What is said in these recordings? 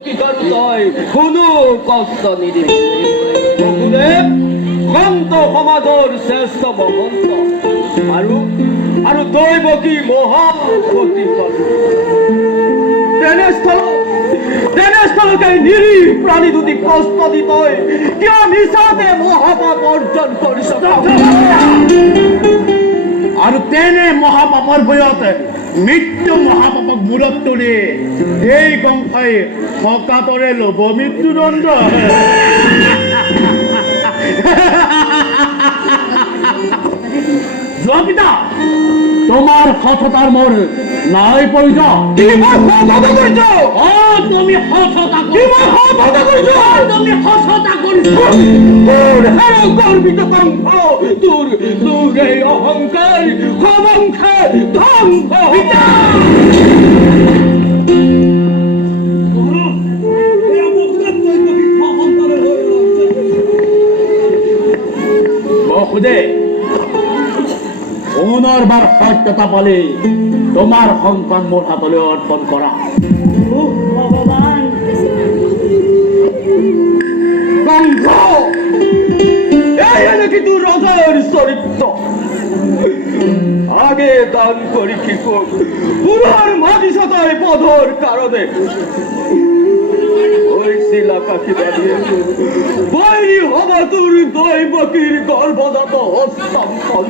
তই কোনো কষ্ট নিদিবি বসুদেৱ সন্ত সমাজৰ শ্ৰেষ্ঠ মহন্ত আৰু দৈৱকী মহাপতি তেনেস্থলতে নিৰীহ প্ৰাণী দুটি কষ্ট দি তই কিয় মিছাতে মহাপাপ অৰ্জন কৰিছ আৰু তেনে মহাপাপৰ ভয়ত মৃত্যু মহাপাপক মূৰত তুলি এই কংসাই সকাতৰে ল'ব মৃত্যুদণ্ড। যোৱা পিতা তোমাৰ সততাৰ মোৰ নাই প্ৰয়োজন। তুমি সততা কৰিছ গৰ্বিত কংস তোৰ এই অহংকাৰ সমংসা ধ্বংস বসুদেৱ পুনৰবাৰ সত্যতা পালে তোমাৰ সন্তান মোৰ হাতলৈ অৰ্পণ কৰা। ভগৱান কংস এই নাকি তোৰ ৰজাৰ চৰিত্ৰ আগে দান কৰি কি পুনৰ মাতিছ তই পদৰ কাৰণে বৈৰী হব তোৰ দৈৱকীৰ গৰ্ভজাত হস্তান্তর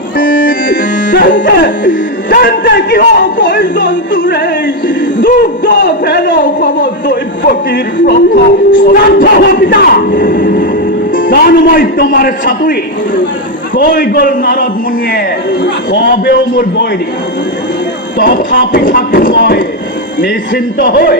তেন্তে কিয় প্ৰয়োজন তোৰ এই দুগ্ধ ফেল সম দৈৱকীৰ প্ৰথম পিতা জানো মই তোমাৰ চাতুৰি কৈ গ'ল নাৰদ মুনিয়ে কবেও মোৰ বৈৰী তথাপি থাকিম মই নিশ্চিন্ত হৈ।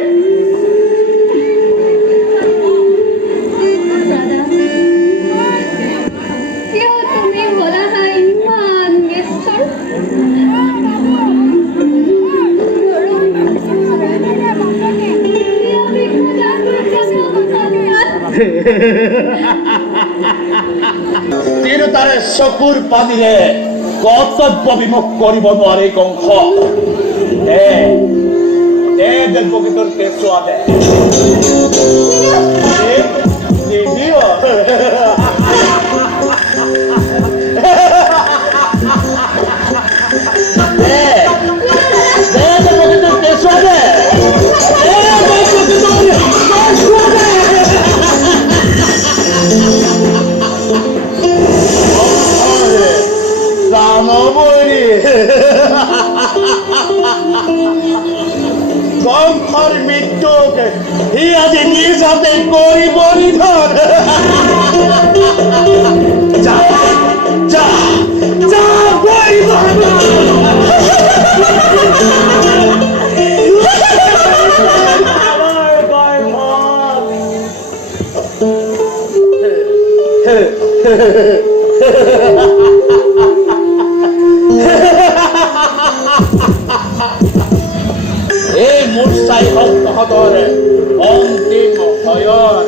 তিৰোতাৰে চকুৰ পানীৰে কৰ্তব্য বিমুখ কৰিব নোৱাৰে কংস। দেৱকী তোৰ কেঁচুৱা দে কংসৰ মৃত্যুক সি আজি নিজ হাতে কৰিব নিধন। এই মোৰ চাই হওক তহঁতৰ অন্তিম শয়ন।